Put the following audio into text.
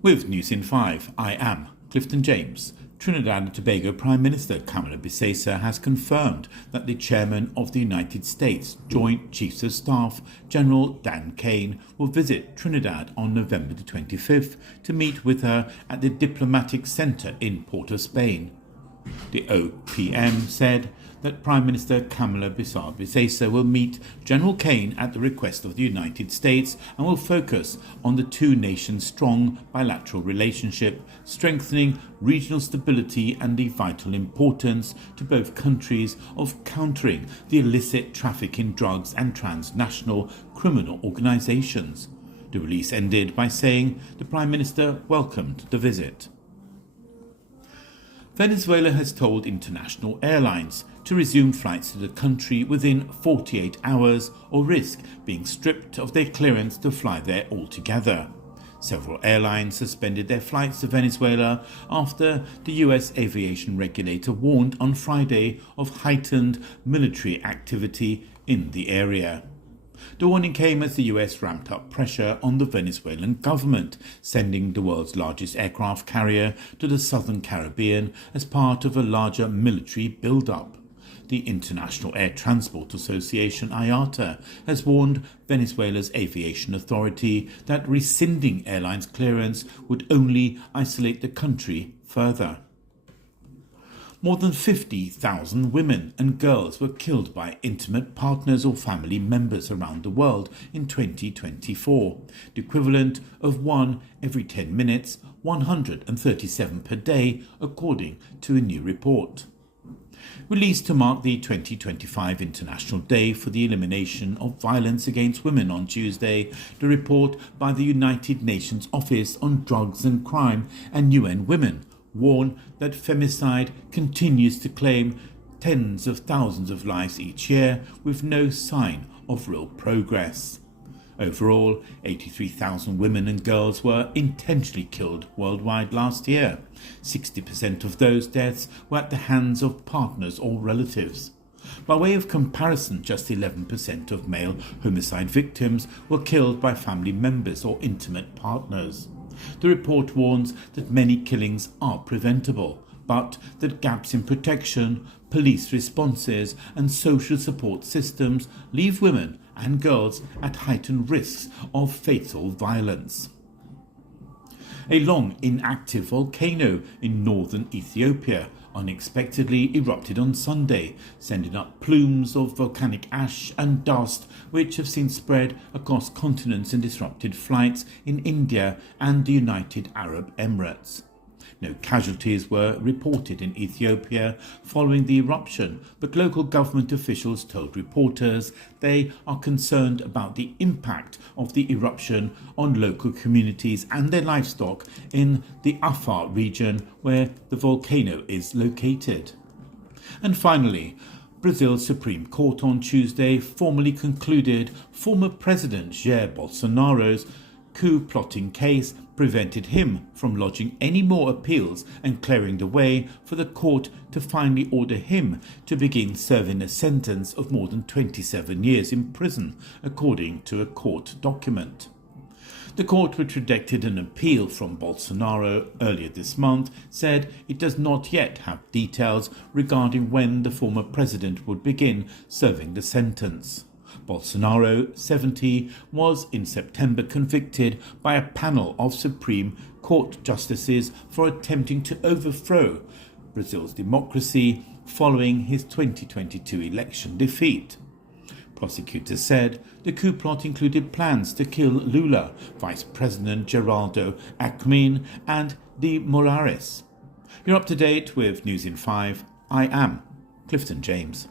With News in 5, I am Clifton James. Trinidad and Tobago Prime Minister Kamala Bisesa has confirmed that the Chairman of the United States Joint Chiefs of Staff, General Dan Kane, will visit Trinidad on November the 25th to meet with her at the Diplomatic Centre in Port of Spain. The OPM said that Prime Minister Kamala Bisesa will meet General Kane at the request of the United States and will focus on the two nations' strong bilateral relationship, strengthening regional stability and the vital importance to both countries of countering the illicit traffic in drugs and transnational criminal organisations. The release ended by saying the Prime Minister welcomed the visit. Venezuela has told international airlines to resume flights to the country within 48 hours or risk being stripped of their clearance to fly there altogether. Several airlines suspended their flights to Venezuela after the US aviation regulator warned on Friday of heightened military activity in the area. The warning came as the US ramped up pressure on the Venezuelan government, sending the world's largest aircraft carrier to the southern Caribbean as part of a larger military build-up. The International Air Transport Association, IATA, has warned Venezuela's aviation authority that rescinding airlines clearance would only isolate the country further. More than 50,000 women and girls were killed by intimate partners or family members around the world in 2024, the equivalent of 1 every 10 minutes, 137 per day, according to a new report. Released to mark the 2025 International Day for the Elimination of Violence Against Women on Tuesday, the report by the United Nations Office on Drugs and Crime and UN Women warn that femicide continues to claim tens of thousands of lives each year with no sign of real progress. Overall, 83,000 women and girls were intentionally killed worldwide last year. 60% of those deaths were at the hands of partners or relatives. By way of comparison, just 11% of male homicide victims were killed by family members or intimate partners. The report warns that many killings are preventable, but that gaps in protection, police responses and social support systems leave women and girls at heightened risks of fatal violence. A long inactive volcano in northern Ethiopia unexpectedly erupted on Sunday, sending up plumes of volcanic ash and dust which have since spread across continents and disrupted flights in India and the United Arab Emirates. No casualties were reported in Ethiopia following the eruption, but local government officials told reporters they are concerned about the impact of the eruption on local communities and their livestock in the Afar region where the volcano is located. And finally, Brazil's Supreme Court on Tuesday formally concluded former President Jair Bolsonaro's coup plotting case prevented him from lodging any more appeals and clearing the way for the court to finally order him to begin serving a sentence of more than 27 years in prison, according to a court document. The court, which rejected an appeal from Bolsonaro earlier this month, said it does not yet have details regarding when the former president would begin serving the sentence. Bolsonaro, 70, was in September convicted by a panel of Supreme Court justices for attempting to overthrow Brazil's democracy following his 2022 election defeat. Prosecutors said the coup plot included plans to kill Lula, Vice President Geraldo Alckmin and de Moraes. You're up to date with News in 5. I am Clifton James.